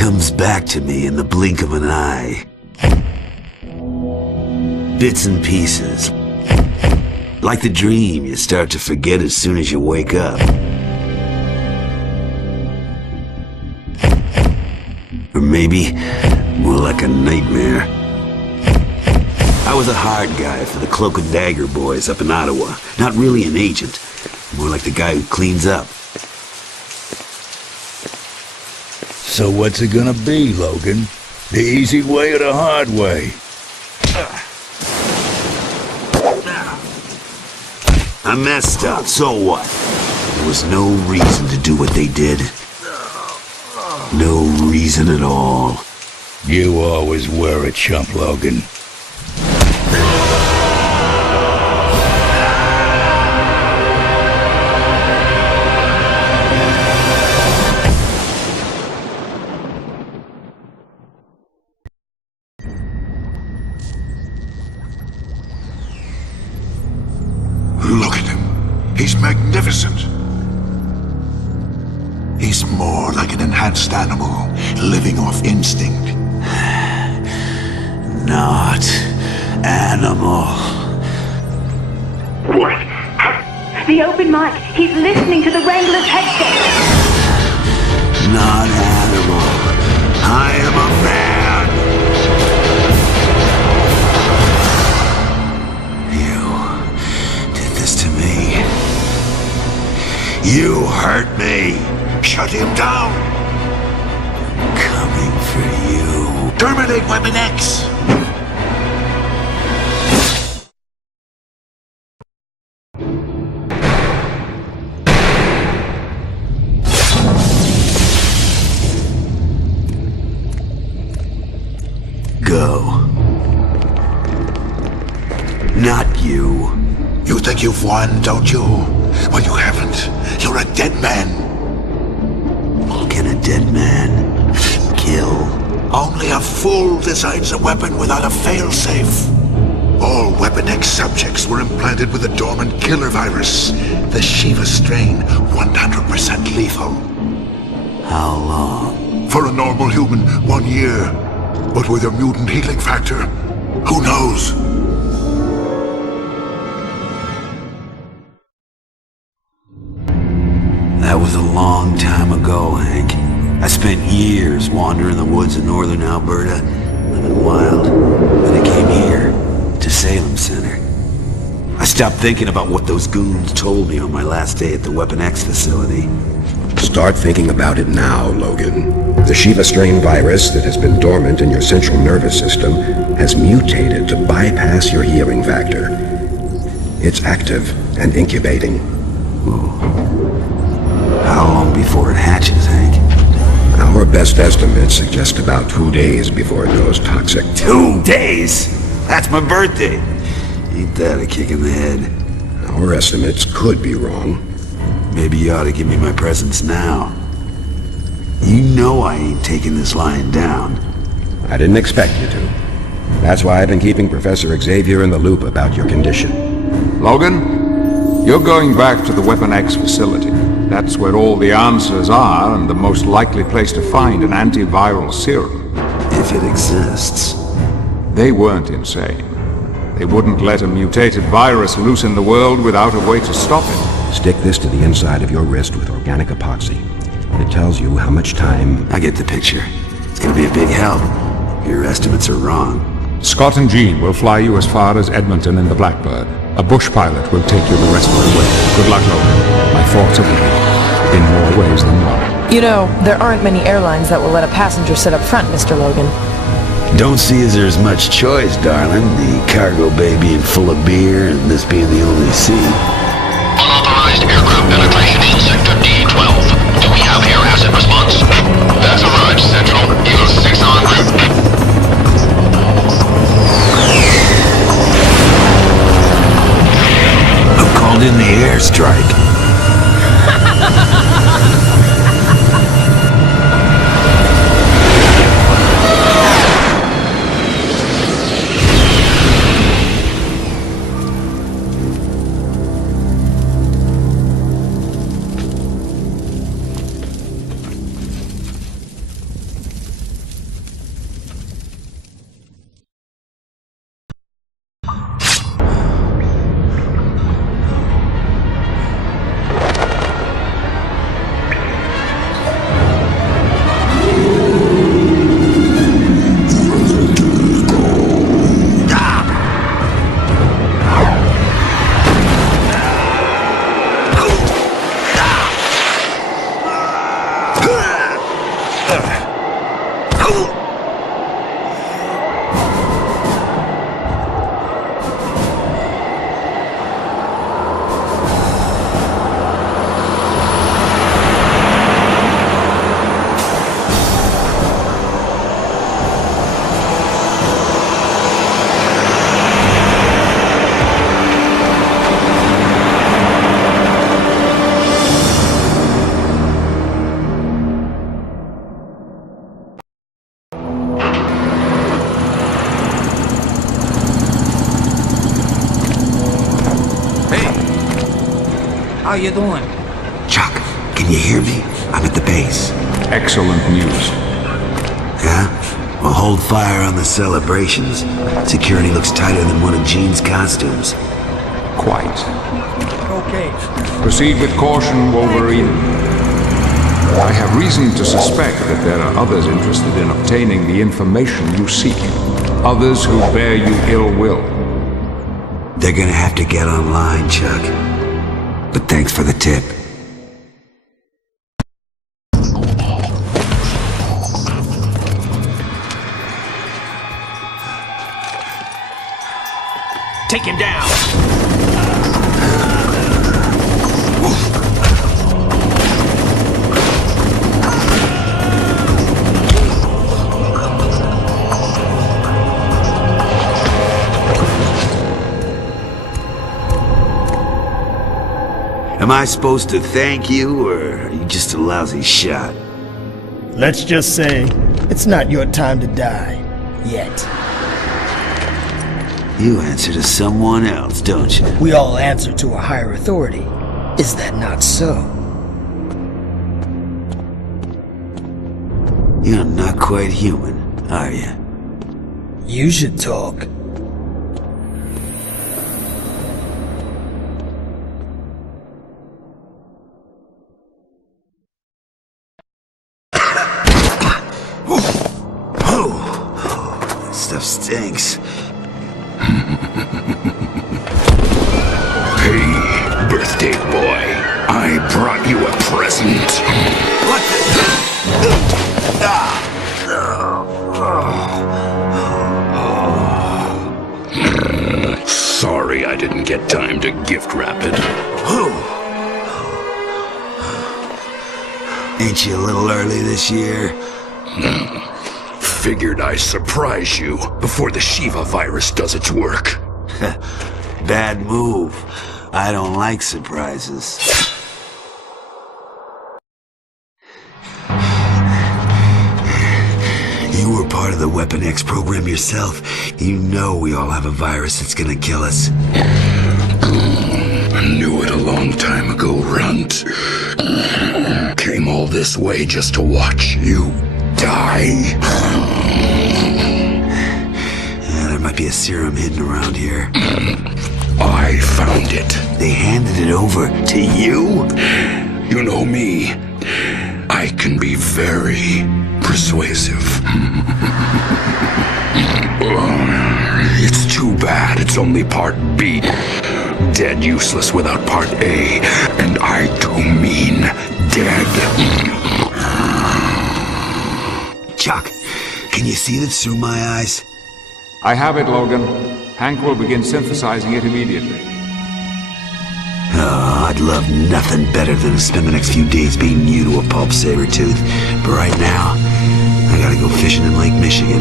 comes back to me in the blink of an eye. Bits and pieces. Like the dream you start to forget as soon as you wake up. Or maybe more like a nightmare. I was a hard guy for the Cloak and Dagger boys up in Ottawa. Not really an agent. More like the guy who cleans up. So what's it gonna be, Logan? The easy way or the hard way? I messed up, so what? There was no reason to do what they did. No reason at all. You always were a chump, Logan. Look at him. He's magnificent. He's more like an enhanced animal, living off instinct. Not animal. What? The open mic. He's listening to the Wrangler's headset. Not animal. I am a man. You did this to me. You hurt me. Shut him down! Coming for you. Terminate Weapon X! Go. Not you. You think you've won, don't you? Well, you haven't. You're a dead man. Can a dead man kill? Only a fool designs a weapon without a failsafe. All Weapon X subjects were implanted with a dormant killer virus. The Shiva strain, 100% lethal. How long? For a normal human, 1 year. But with a mutant healing factor, who knows? That was a long time ago, Hank. I spent years wandering the woods of northern Alberta, living wild. Then I came here, to Salem Center. I stopped thinking about what those goons told me on my last day at the Weapon X facility. Start thinking about it now, Logan. The Shiva strain virus that has been dormant in your central nervous system has mutated to bypass your healing factor. It's active and incubating. How long before it hatches, Hank? Our best estimates suggest about 2 days before it goes toxic. 2 days? That's my birthday. Ain't that a kick in the head? Our estimates could be wrong. Maybe you ought to give me my presents now. You know I ain't taking this lying down. I didn't expect you to. That's why I've been keeping Professor Xavier in the loop about your condition. Logan, you're going back to the Weapon X facility. That's where all the answers are and the most likely place to find an antiviral serum. If it exists. They weren't insane. They wouldn't let a mutated virus loose in the world without a way to stop it. Stick this to the inside of your wrist with organic epoxy. It tells you how much time... I get the picture. It's gonna be a big help. Your estimates are wrong. Scott and Jean will fly you as far as Edmonton in the Blackbird. A bush pilot will take you the rest of the way. Good luck, Logan. My thoughts are with you, in more ways than one. You know, there aren't many airlines that will let a passenger sit up front, Mr. Logan. Don't see as there's much choice, darling. The cargo bay being full of beer and this being the only seat. Unauthorized aircraft penetration in Sector D12. Do we have air asset response? That's arrived, Central. Eagle 6 en route. I've called in the airstrike. How you doing? Chuck, can you hear me? I'm at the base. Excellent news. Yeah? Well, hold fire on the celebrations. Security looks tighter than one of Gene's costumes. Quite. Okay. Proceed with caution, Wolverine. I have reason to suspect that there are others interested in obtaining the information you seek. Others who bear you ill will. They're gonna have to get online, Chuck. But thanks for the tip. Take him down! Am I supposed to thank you, or are you just a lousy shot? Let's just say, it's not your time to die. Yet. You answer to someone else, don't you? We all answer to a higher authority. Is that not so? You're not quite human, are you? You should talk. Stuff stinks. Hey, birthday boy, I brought you a present. What the? Sorry I didn't get time to gift wrap it. Ain't you a little early this year? Figured I'd surprise you before the Shiva virus does its work. Bad move. I don't like surprises. You were part of the Weapon X program yourself. You know we all have a virus that's gonna kill us. I knew it a long time ago, Runt. Came all this way just to watch you die. Yeah, there might be a serum hidden around here. I found it. They handed it over to you? You know me. I can be very persuasive. It's too bad it's only part B. Dead useless without part A. And I do mean dead. Chuck, can you see this through my eyes? I have it, Logan. Hank will begin synthesizing it immediately. Oh, I'd love nothing better than to spend the next few days being you to a pulp saber tooth. But right now, I gotta go fishing in Lake Michigan.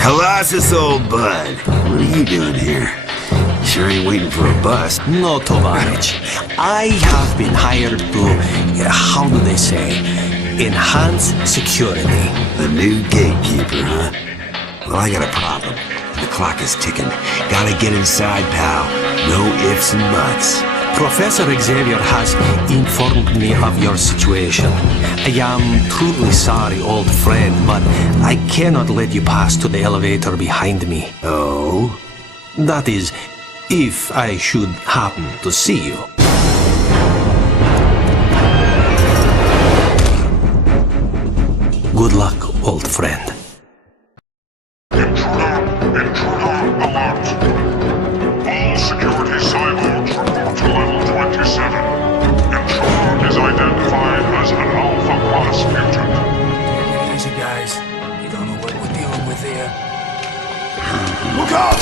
Colossus, old bud. What are you doing here? Sure ain't waiting for a bus. No, Tovarich. I have been hired to, how do they say, enhance security. The new gatekeeper, huh? Well, I got a problem. The clock is ticking. Gotta get inside, pal. No ifs and buts. Professor Xavier has informed me of your situation. I am truly sorry, old friend, but I cannot let you pass to the elevator behind me. Oh? That is, if I should happen to see you. Good luck, old friend. Intruder alert. All security cyborgs report to level 27. Intruder is identified as an Alpha Class mutant. Take it easy, guys. You don't know what we're dealing with here. Look out!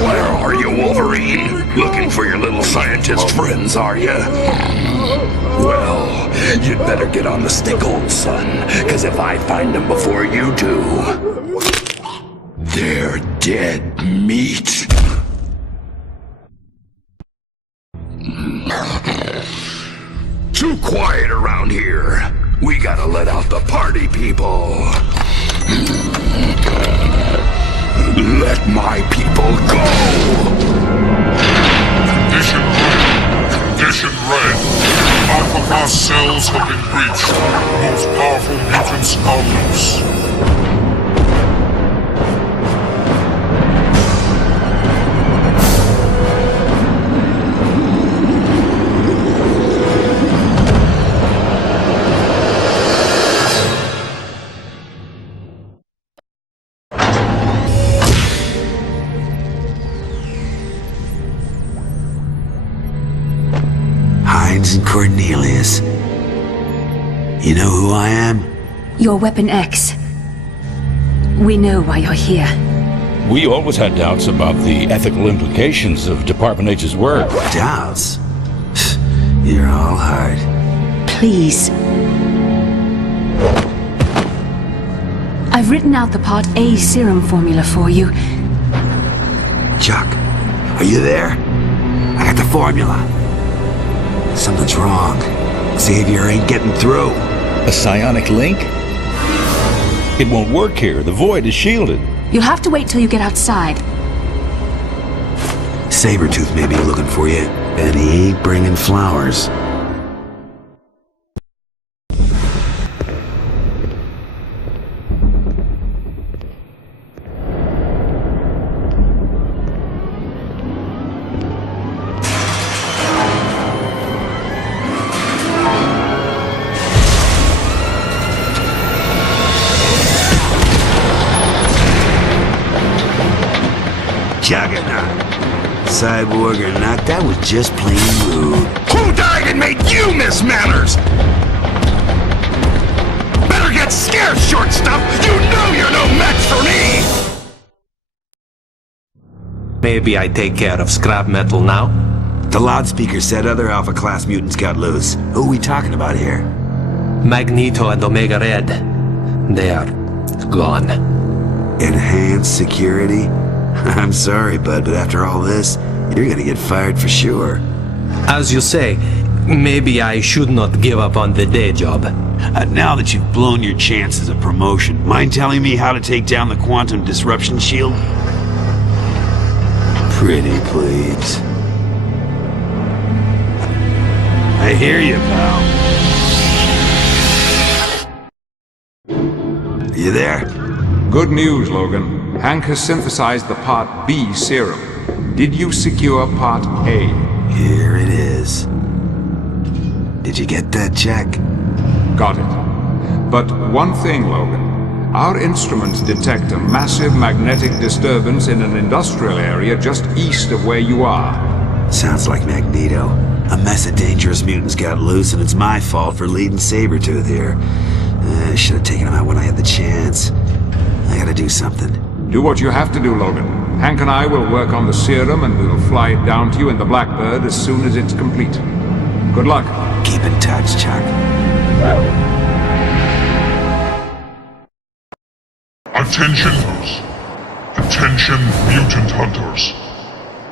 Where are you, Wolverine? Looking for your little scientist friends, are you? Well, you'd better get on the stick, old son, because if I find them before you do, they're dead meat. Too quiet around here. We gotta let out the party people. Let my people go! Condition red. Alpha Class cells have been breached. Most powerful mutants are loose. And Cornelius. You know who I am? You're Weapon X. We know why you're here. We always had doubts about the ethical implications of Department H's work. Doubts? You're all hard. Please. I've written out the Part A serum formula for you. Chuck, are you there? I got the formula. Something's wrong. Xavier ain't getting through. A psionic link? It won't work here. The void is shielded. You'll have to wait till you get outside. Sabretooth may be looking for you, and he ain't bringing flowers. Juggernaut. Cyborg or not, that was just plain rude. Who died and made you miss manners? Better get scared, short stuff! You know you're no match for me! Maybe I take care of scrap metal now? The loudspeaker said other Alpha Class mutants got loose. Who are we talking about here? Magneto and Omega Red. They are gone. Enhanced security? I'm sorry, bud, but after all this, you're gonna get fired for sure. As you say, maybe I should not give up on the day job. Now that you've blown your chances of promotion, mind telling me how to take down the quantum disruption shield? Pretty please. I hear you, pal. You there? Good news, Logan. Hank has synthesized the Part B serum. Did you secure Part A? Here it is. Did you get that, Jack? Got it. But one thing, Logan. Our instruments detect a massive magnetic disturbance in an industrial area just east of where you are. Sounds like Magneto. A mess of dangerous mutants got loose, and it's my fault for leading Sabretooth here. I should have taken him out when I had the chance. I gotta do something. Do what you have to do, Logan. Hank and I will work on the serum, and we'll fly it down to you in the Blackbird as soon as it's complete. Good luck. Keep in touch, Chuck. Attention, Attention, mutant hunters.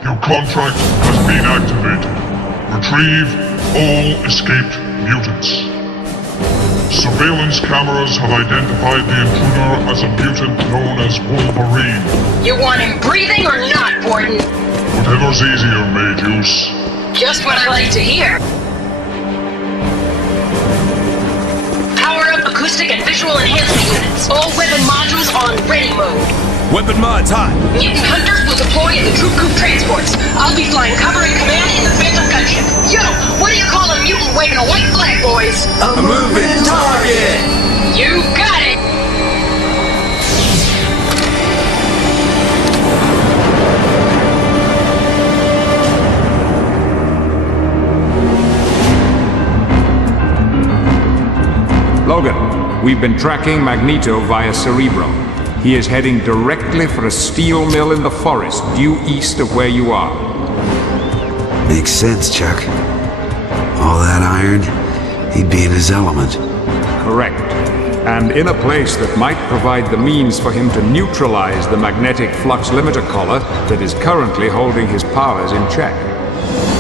Your contract has been activated. Retrieve all escaped mutants. Surveillance cameras have identified the intruder as a mutant known as Wolverine. You want him breathing or not, Warden? Whatever's easier, Magus. Just what I like to hear. Power up acoustic and visual enhancement units. All weapon modules on ready mode. Weapon mods hot. Mutant hunters will deploy in the troop group we've been tracking Magneto via Cerebro. He is heading directly for a steel mill in the forest, due east of where you are. Makes sense, Chuck. All that iron, he'd be in his element. Correct. And in a place that might provide the means for him to neutralize the magnetic flux limiter collar that is currently holding his powers in check.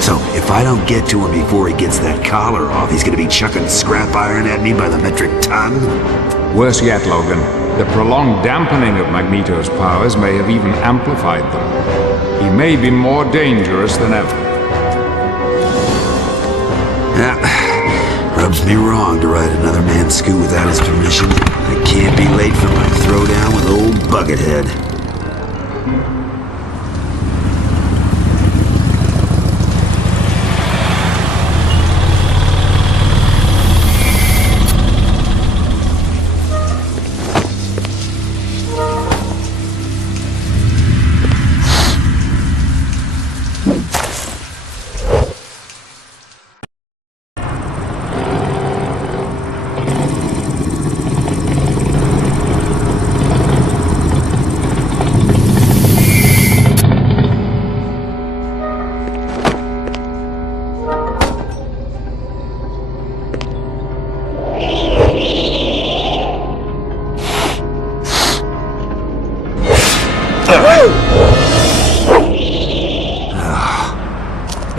So, if I don't get to him before he gets that collar off, he's gonna be chucking scrap iron at me by the metric ton? Worse yet, Logan. The prolonged dampening of Magneto's powers may have even amplified them. He may be more dangerous than ever. Rubs me wrong to ride another man's scoot without his permission. I can't be late for my throwdown with old Buckethead.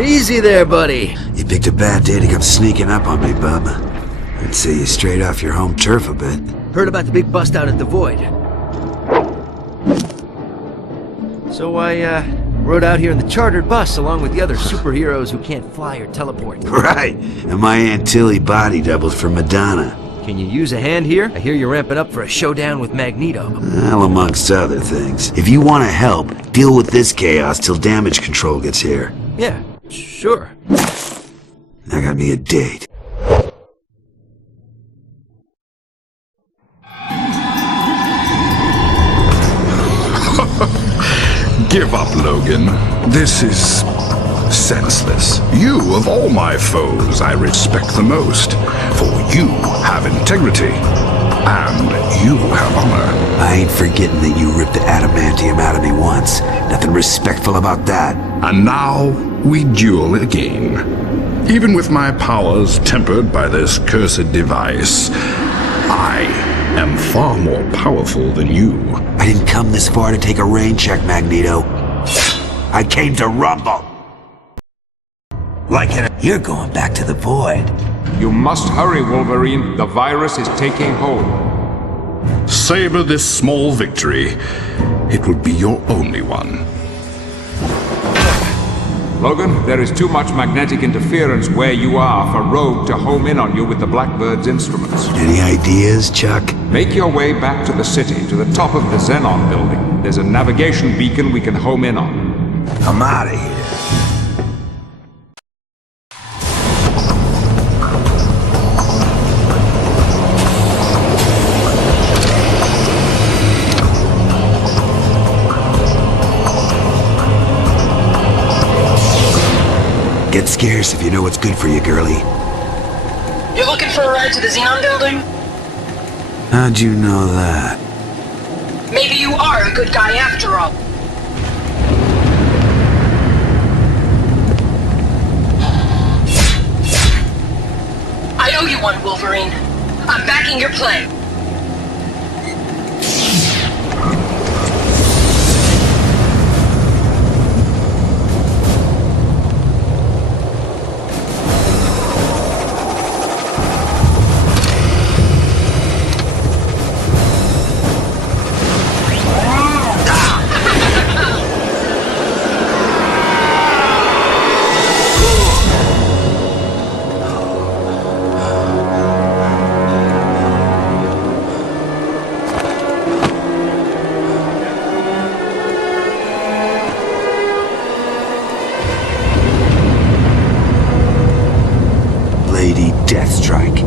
Easy there, buddy. You picked a bad day to come sneaking up on me, bub. I'd say you strayed off your home turf a bit. Heard about the big bust out at the Void. So I, rode out here in the chartered bus along with the other superheroes who can't fly or teleport. Right, and my Aunt Tilly body doubles for Madonna. Can you use a hand here? I hear you're ramping up for a showdown with Magneto. Well, amongst other things. If you want to help, deal with this chaos till damage control gets here. Yeah, sure. I got me a date. Give up, Logan. This is senseless. You, of all my foes, I respect the most. For you have integrity. And you have honor. I ain't forgetting that you ripped the adamantium out of me once. Nothing respectful about that. And now, we duel again. Even with my powers tempered by this cursed device, I am far more powerful than you. I didn't come this far to take a rain check, Magneto. I came to rumble. Like it, you're going back to the Void. You must hurry, Wolverine. The virus is taking hold. Savor this small victory. It will be your only one. Logan, there is too much magnetic interference where you are for Rogue to home in on you with the Blackbird's instruments. Any ideas, Chuck? Make your way back to the city, to the top of the Xenon building. There's a navigation beacon we can home in on. I'm out of here. Get scarce if you know what's good for you, girlie. You're looking for a ride to the Xenon building? How'd you know that? Maybe you are a good guy after all. I owe you one, Wolverine. I'm backing your plan. Lady Deathstrike.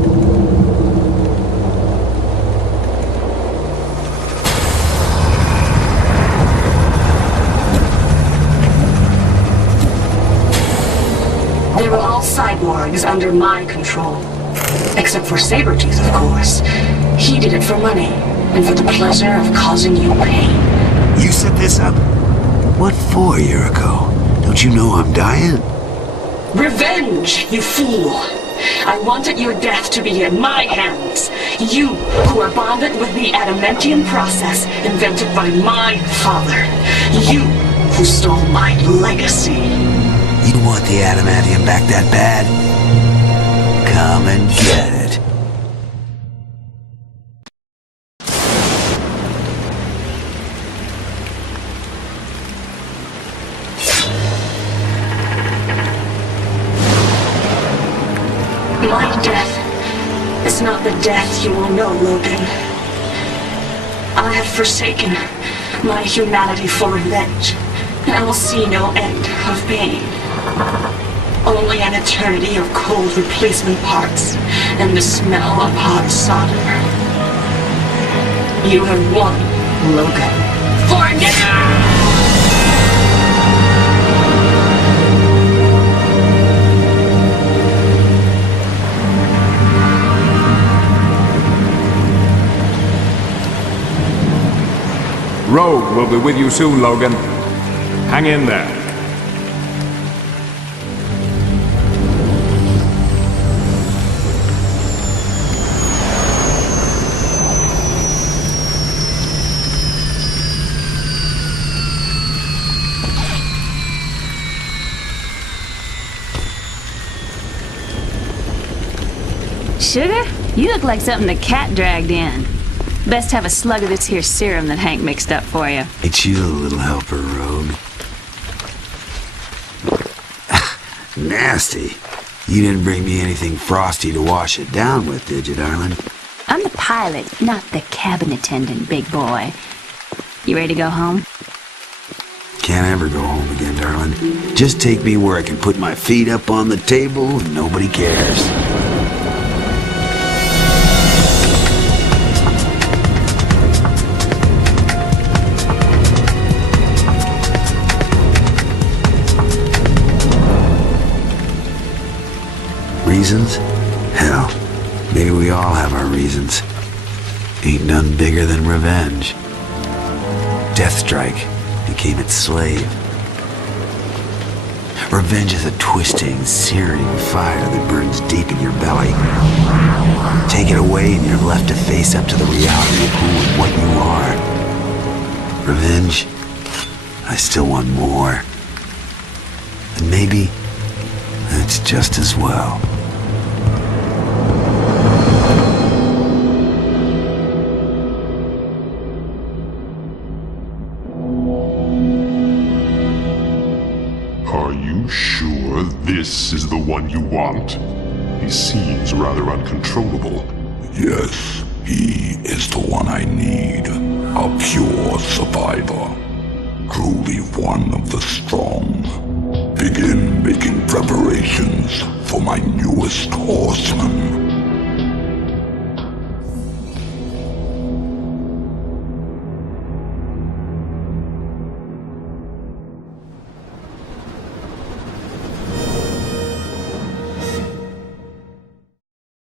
They were all cyborgs under my control. Except for Sabretooth, of course. He did it for money, and for the pleasure of causing you pain. You set this up? What for, Yuriko? Don't you know I'm dying? Revenge, you fool! I wanted your death to be in my hands. You, who are bonded with the adamantium process invented by my father. You, who stole my legacy. You want the adamantium back that bad? Come and get it. My death is not the death you will know, Logan. I have forsaken my humanity for revenge, and I will see no end of pain. Only an eternity of cold replacement parts and the smell of hot solder. You have won, Logan. For now! Rogue will be with you soon, Logan. Hang in there. Sugar? You look like something the cat dragged in. Best have a slug of this here serum that Hank mixed up for you. Ain't you a little helper, Rogue? Nasty. You didn't bring me anything frosty to wash it down with, did you, darling? I'm the pilot, not the cabin attendant, big boy. You ready to go home? Can't ever go home again, darling. Just take me where I can put my feet up on the table and nobody cares. Reasons? Hell, maybe we all have our reasons. Ain't none bigger than revenge. Deathstrike became its slave. Revenge is a twisting, searing fire that burns deep in your belly. Take it away and you're left to face up to the reality of who and what you are. Revenge? I still want more. And maybe that's just as well. Are you sure this is the one you want? He seems rather uncontrollable. Yes, he is the one I need. A pure survivor. Truly one of the strong. Begin making preparations for my newest horseman.